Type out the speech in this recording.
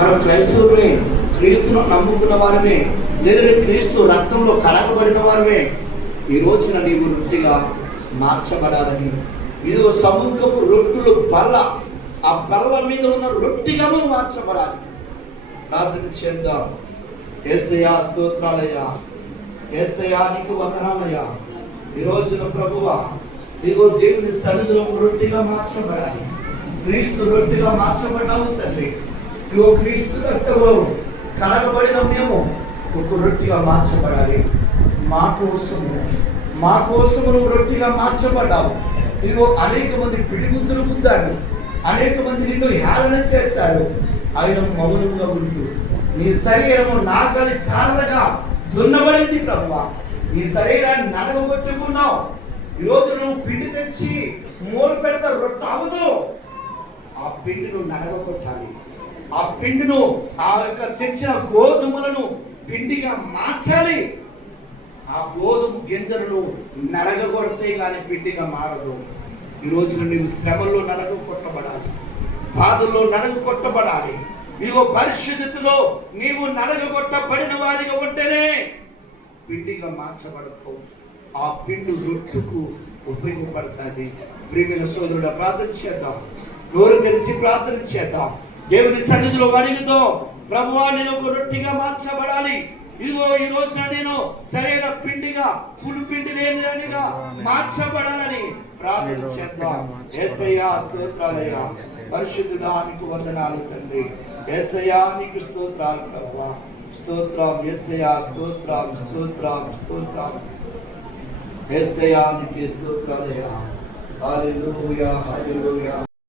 మనం క్రైస్తవులమే, క్రీస్తును నమ్ముకున్న వారమే, లేదంటే క్రీస్తు రక్తంలో కడగబడిన వారమే. ఈ రోజున నీవు రొట్టెగా మార్చబడాలని, ఇదిగో సముద్రపు రొట్టెలు బల్ల, ఆ బల్ల మీద ఉన్న రొట్టెగా మనం మార్చబడాలి. ప్రార్థన చేద్దాం. యేసయ్యా స్తోత్రాలయ్యా, యేసయ్యా నీకు వందనాలయ్యా. ఈ రోజున ప్రభువా ఇదిగో దేవుని సన్నిధిలో రొట్టెగా మార్చబడాలి. క్రీస్తు రొట్టెగా మార్చబడ్డావు తండ్రి. ఇదిగో క్రీస్తు రక్తంలో కడగబడిన మేము ఒక రొట్టెగా మార్చబడాలి. మా కోసము నువ్వు రొట్టెగా మార్చబడ్డావు. ఇదిగో అనేక మంది పిడిగుద్దులు గుద్దారు, అనేక మంది నిన్ను హేళన చేశారు. ఆయన మౌనంగా ఉంటూ నీ శరీరము నాగలి చారలుగా దున్నబడింది ప్రభువా. నీ శరీరాన్ని నడగొట్టుకున్నావు. ఈరోజు నువ్వు పిండి తెచ్చి మూలు పెడతా రొట్టె అవ్వదు. ఆ పిండిను నడగొట్టాలి. ఆ పిండిను, ఆ యొక్క తెచ్చిన గోధుమలను పిండిగా మార్చాలి. ఆ గోధుమ గింజలను నడగొడితే కానీ పిండిగా మారదు. ఈరోజు నీవు శ్రమల్లో నడగ కొట్టబడాలి, బాధల్లో నడగ కొట్టబడాలి. నీవు పరిశుద్ధతలో నీవు నడగొట్టబడిన వారిగా ఉంటేనే పిండిగా మార్చబడతావు. ఆ పిండి రొట్టెకు ఉపయోగపడుతుంది. ప్రియమైన సోదరుడ, ప్రార్థన చేద్దాం. నోరు తెరిచి ప్రార్థన చేద్దాం. దేవుని సన్నిధిలో అడుగుదాం. ప్రభువా, నేను ఒక రొట్టెగా మార్చబడాలి. ఇదిగో ఈ రోజున నేను సరైన పిండిగా, పులు పిండి లేనిగా మార్చబడాలని ప్రార్థన చేద్దాం. యేసయ్యా స్తోత్రాలయ్యా, పరిశుద్ధుడా నీకు వందనాలు తండ్రి. యేసయ్యా నీకు స్తోత్రాలు ప్రభువా. స్తోత్రం యేసయ్యా, స్తోత్రం స్తోత్రం స్తోత్రం యేసయ్యా నీకు స్తోత్రాలయ్యా. హల్లెలూయా హల్లెలూయా.